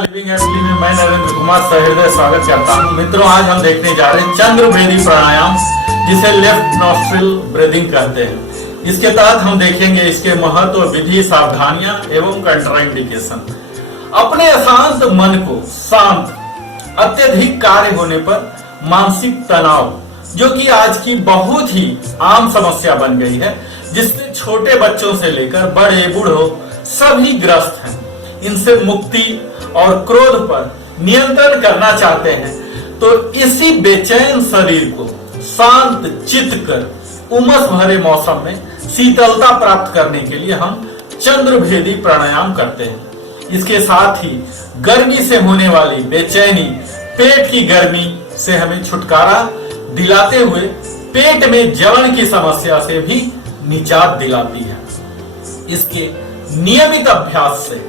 Living happily में मैं नरेंद्र कुमार सहृदय स्वागत करता हूं। मित्रों, आज हम देखने जा रहे हैं चंद्रभेदी प्राणायाम, जिसे लेफ्ट नॉस्ट्रिल ब्रीदिंग कहते हैं। इसके तहत हम देखेंगे इसके महत्व, विधि, सावधानियां एवं कंट्राइंडिकेशन। अपने अशांत मन को शांत, अत्यधिक कार्य होने पर मानसिक तनाव, जो कि आज की बहुत ही आम समस्या बन गई है, जिससे छोटे बच्चों से लेकर बड़े बूढ़ों सभी ग्रस्त हैं। इनसे मुक्ति और क्रोध पर नियंत्रण करना चाहते हैं तो इसी बेचैन शरीर को शांत चित्त कर उमस भरे मौसम में शीतलता प्राप्त करने के लिए हम चंद्रभेदी प्राणायाम करते हैं। इसके साथ ही गर्मी से होने वाली बेचैनी, पेट की गर्मी से हमें छुटकारा दिलाते हुए पेट में जलन की समस्या से भी निजात दिलाती है। इसके नियमित अभ्यास से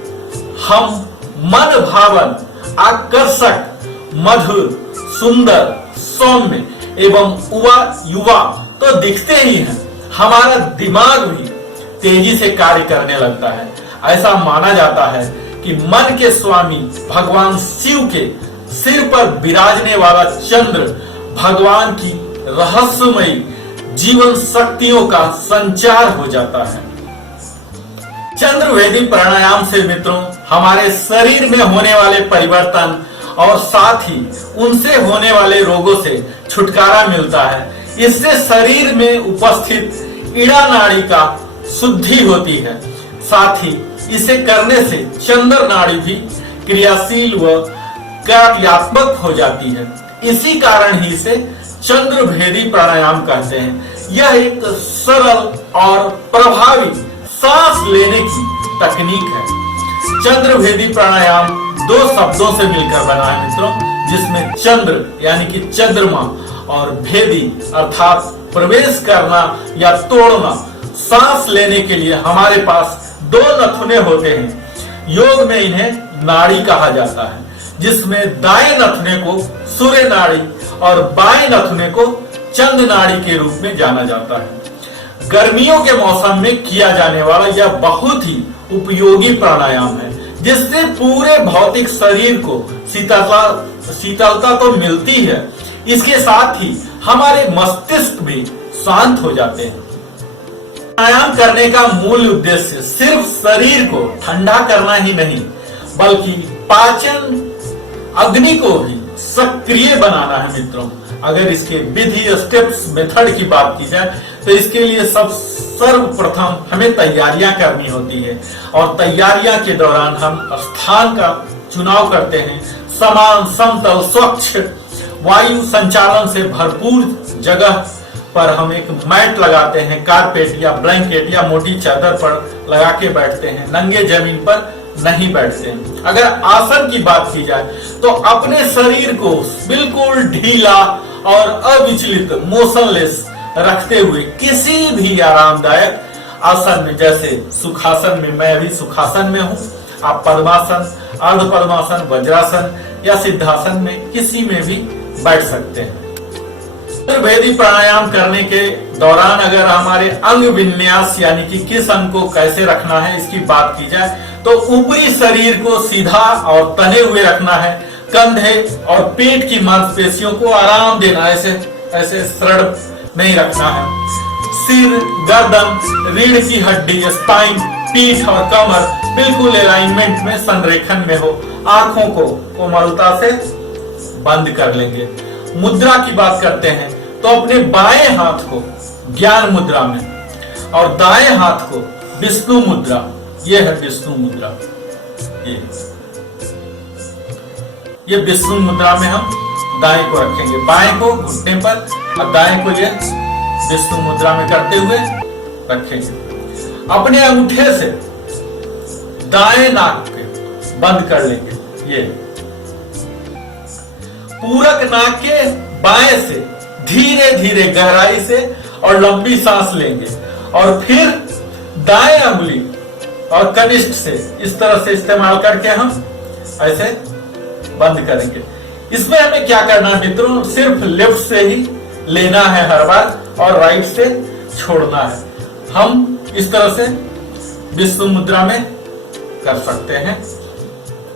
हम मन भावन, आकर्षक, मधुर, सुंदर, सौम्य एवं युवा तो दिखते ही हैं, हमारा दिमाग भी तेजी से कार्य करने लगता है। ऐसा माना जाता है कि मन के स्वामी भगवान शिव के सिर पर विराजने वाला चंद्र भगवान की रहस्यमयी जीवन शक्तियों का संचार हो जाता है। चंद्रभेदी प्राणायाम से मित्रों हमारे शरीर में होने वाले परिवर्तन और साथ ही उनसे होने वाले रोगों से छुटकारा मिलता है। इससे शरीर में उपस्थित ईड़ा नाड़ी का शुद्धि होती है। साथ ही इसे करने से चंद्र नाड़ी भी क्रियाशील व कार्यात्मक हो जाती है। इसी कारण ही इसे चंद्रभेदी प्राणायाम कहते हैं। यह एक सरल और प्रभावी सांस लेने की तकनीक है। चंद्रभेदी प्राणायाम दो शब्दों से मिलकर बना है मित्रों, जिसमें चंद्र यानी कि चंद्रमा और भेदी अर्थात प्रवेश करना या तोड़ना। सांस लेने के लिए हमारे पास दो नथुने होते हैं। योग में इन्हें नाड़ी कहा जाता है, जिसमें दाएं नथुने को सूर्य नाड़ी और बाएं नथुने को चंद्र नाड़ी के रूप में जाना जाता है। गर्मियों के मौसम में किया जाने वाला यह बहुत ही उपयोगी प्राणायाम है, जिससे पूरे भौतिक शरीर को शीतलता तो मिलती है, इसके साथ ही हमारे मस्तिष्क भी शांत हो जाते हैं। प्राणायाम करने का मूल उद्देश्य सिर्फ शरीर को ठंडा करना ही नहीं, बल्कि पाचन अग्नि को भी सक्रिय बनाना है मित्रों। अगर इसके विधि, स्टेप्स, मेथड की बात की जाए तो इसके लिए सर्वप्रथम हमें तैयारियां करनी होती है, और तैयारियां के दौरान हम स्थान का चुनाव करते हैं। समान, समतल, स्वच्छ, वायु संचालन से भरपूर जगह पर हम एक मैट लगाते हैं, कारपेट या ब्लैंकेट या मोटी चादर पर लगा के बैठते हैं। नंगे जमीन पर नहीं बैठते हैं। अगर आसन की बात की जाए तो अपने शरीर को बिल्कुल ढीला और अविचलित, मोशनलेस रखते हुए किसी भी आरामदायक आसन में, जैसे सुखासन में, मैं अभी सुखासन में हूं, आप पद्मासन, अर्ध पद्मासन, वज्रासन या सिद्धासन में किसी में भी बैठ सकते हैं। चंद्रभेदी प्राणायाम करने के दौरान अगर हमारे अंग विन्यास यानी कि किस अंग को कैसे रखना है इसकी बात की जाए तो ऊपरी शरीर को सीधा और तने हुए रखना है। कंधे और पेट की मांसपेशियों को आराम देना, ऐसे दृढ़ नहीं रखना है। सिर, गर्दन, रीढ़ की हड्डी, स्पाइन, पीठ और कमर बिल्कुल अलाइनमेंट में, संरेखन में हो। आंखों को कोमलता से बंद कर लेंगे। मुद्रा की बात करते हैं तो अपने बाएं हाथ को ज्ञान मुद्रा में और दाएं हाथ को विष्णु मुद्रा, ये है विष्णु मुद्रा, ये विष्णु मुद्रा में हम दाएं को रखेंगे, बाएं को घुटने पर और दाएं को ये विष्णु मुद्रा में करते हुए रखेंगे। अपने अंगूठे से दाएं नाक के बंद कर लेंगे। ये पूरक नाक के बाएं से धीरे धीरे गहराई से और लंबी सांस लेंगे, और फिर दाएं अंगुली और कनिष्ठ से इस तरह से इस्तेमाल करके हम ऐसे बंद करेंगे। इसमें हमें क्या करना है मित्रों, सिर्फ लेफ्ट से ही लेना है हर बार और राइट से छोड़ना है। हम इस तरह से विष्णु मुद्रा में कर सकते हैं।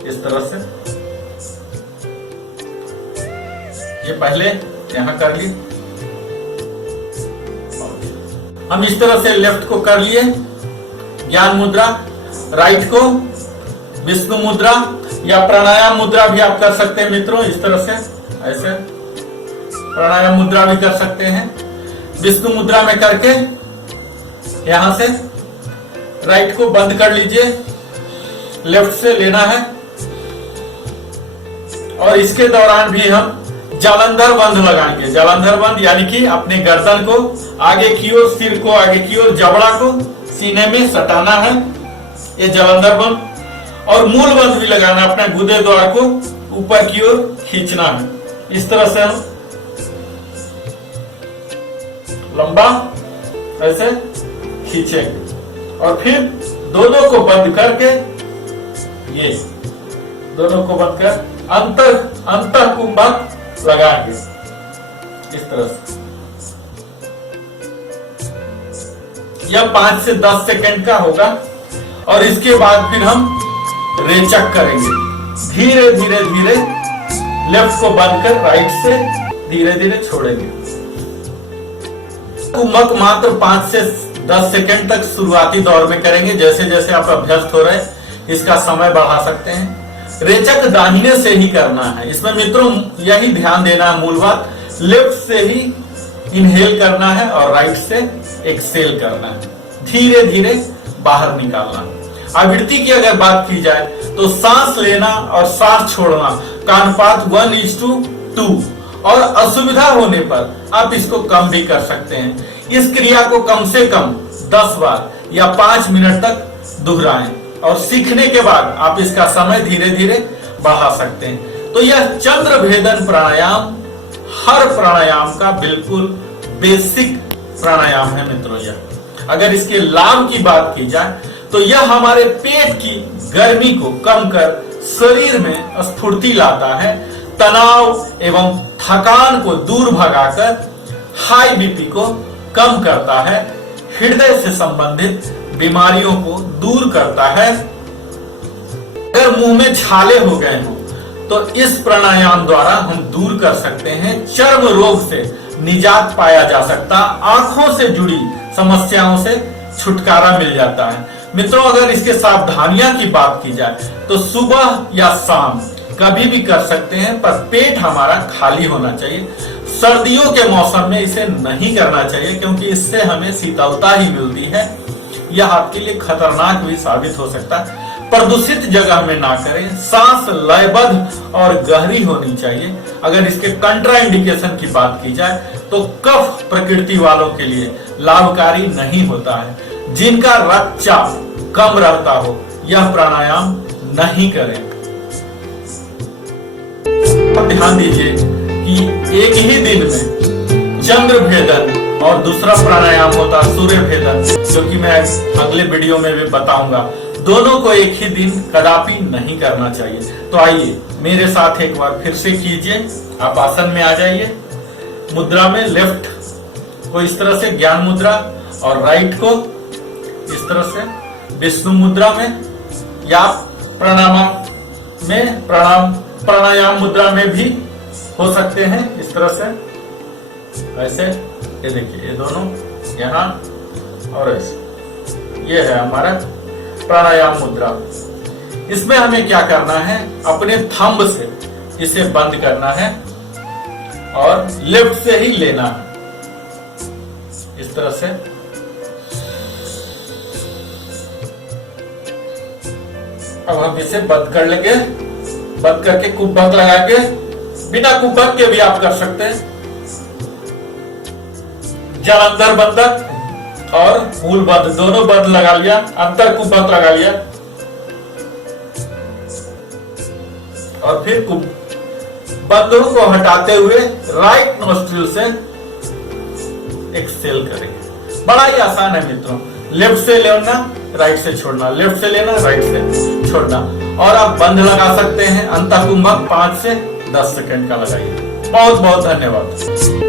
इस तरह से। ये पहले यहां कर लिए, हम इस तरह से लेफ्ट को कर लिए ज्ञान मुद्रा, राइट को विष्णु मुद्रा या प्राणायाम मुद्रा भी आप कर सकते हैं मित्रों। इस तरह से ऐसे प्राणायाम मुद्रा भी कर सकते हैं। विष्णु मुद्रा में करके यहां से राइट को बंद कर लीजिए, लेफ्ट से लेना है। और इसके दौरान भी हम जालंधर बंद लगाएंगे। जालंधर बंद यानी कि अपने गर्दन को आगे की ओर, सिर को आगे की ओर, जबड़ा को सीने में सटाना है, ये जालंधर बंद। और मूल बंद भी लगाना, अपने गुदे द्वार को ऊपर की ओर खींचना है। इस तरह से हम लंबा ऐसे खींचेंगे और फिर दोनों को बंद करके, ये दोनों को बंद कर अंतर कुंभक लगाएंगे इस तरह से। यह 5 से 10 सेकंड का होगा और इसके बाद फिर हम रेचक करेंगे। धीरे धीरे धीरे लेफ्ट को बंद कर राइट से धीरे धीरे छोड़ेंगे। कुंभक मात्र 5 से 10 सेकंड तक शुरुआती दौर में करेंगे। जैसे जैसे आप अभ्यस्त हो रहे इसका समय बढ़ा सकते हैं। रेचक दाहिने से ही करना है। इसमें मित्रों यही ध्यान देना है, मूल बात, लेफ्ट से ही इनहेल करना है और राइट से एक्सेल करना है। धीरे धीरे बाहर निकालना है। आवृत्ति की अगर बात की जाए तो सांस लेना और सांस छोड़ना का अनुपात 1:2 और असुविधा होने पर आप इसको कम भी कर सकते हैं। इस क्रिया को कम से कम 10 बार या 5 मिनट तक दोहराएं और सीखने के बाद आप इसका समय धीरे धीरे बढ़ा सकते हैं। तो यह चंद्र भेदन प्राणायाम हर प्राणायाम का बिल्कुल बेसिक प्राणायाम है मित्रों। यह अगर इसके लाभ की बात की जाए तो यह हमारे पेट की गर्मी को कम कर शरीर में स्फूर्ति लाता है, तनाव एवं थकान को दूर भगाकर हाई बीपी को कम करता है, हृदय से संबंधित बीमारियों को दूर करता है। अगर मुंह में छाले हो गए हों तो इस प्राणायाम द्वारा हम दूर कर सकते हैं। चर्म रोग से निजात पाया जा सकता, आंखों से जुड़ी समस्याओं से छुटकारा मिल जाता है। मित्रों अगर इसके सावधानियां की बात की जाए तो सुबह या शाम कभी भी कर सकते हैं, पर पेट हमारा खाली होना चाहिए। सर्दियों के मौसम में इसे नहीं करना चाहिए क्योंकि इससे हमें शीतलता ही मिलती है। यह आपके लिए खतरनाक भी साबित हो सकता है। प्रदूषित जगह में ना करें। सांस लयबद्ध और गहरी होनी चाहिए। अगर इसके कंट्रा इंडिकेशन की बात की जाए तो कफ प्रकृति वालों के लिए लाभकारी नहीं होता है। जिनका रक्तचाप कम रहता हो यह प्राणायाम नहीं करें। ध्यान दीजिए कि एक ही दिन में चंद्र भेदन और दूसरा प्राणायाम होता सूर्य भेदन, जो कि मैं अगले वीडियो में भी बताऊंगा। दोनों को एक ही दिन कदापि नहीं करना चाहिए। तो आइए मेरे साथ एक बार फिर से कीजिए। आप आसन में आ जाइए। मुद्रा में लेफ्ट को इस तरह से ज्ञान मुद्रा और राइट को इस तरह से विष्णु मुद्रा में या प्राणायाम मुद्रा में भी हो सकते हैं। इस तरह से ऐसे, ये देखिए ये दोनों यहाँ और ऐसे, ये है हमारा प्राणायाम मुद्रा। इसमें हमें क्या करना है, अपने थंब से इसे बंद करना है और लेफ्ट से ही लेना है इस तरह से। अब हम इसे बंद कर लेंगे। बंद करके कुंभक लगा के, बिना कुंभक के भी आप कर सकते हैं। जालंधर बंधक और मूल बंद दोनों बंद लगा लिया, अंतर कुंभक लगा लिया और फिर बंदों को हटाते हुए राइट नोस्ट्रिल से एक्सहेल करेंगे। बड़ा ही आसान है मित्रों। लेफ्ट से लेना, राइट से छोड़ना, लेफ्ट से लेना, राइट से छोड़ना। और आप बंद लगा सकते हैं अंतः कुंभक 5 से 10 सेकंड का लगाइए। बहुत बहुत धन्यवाद।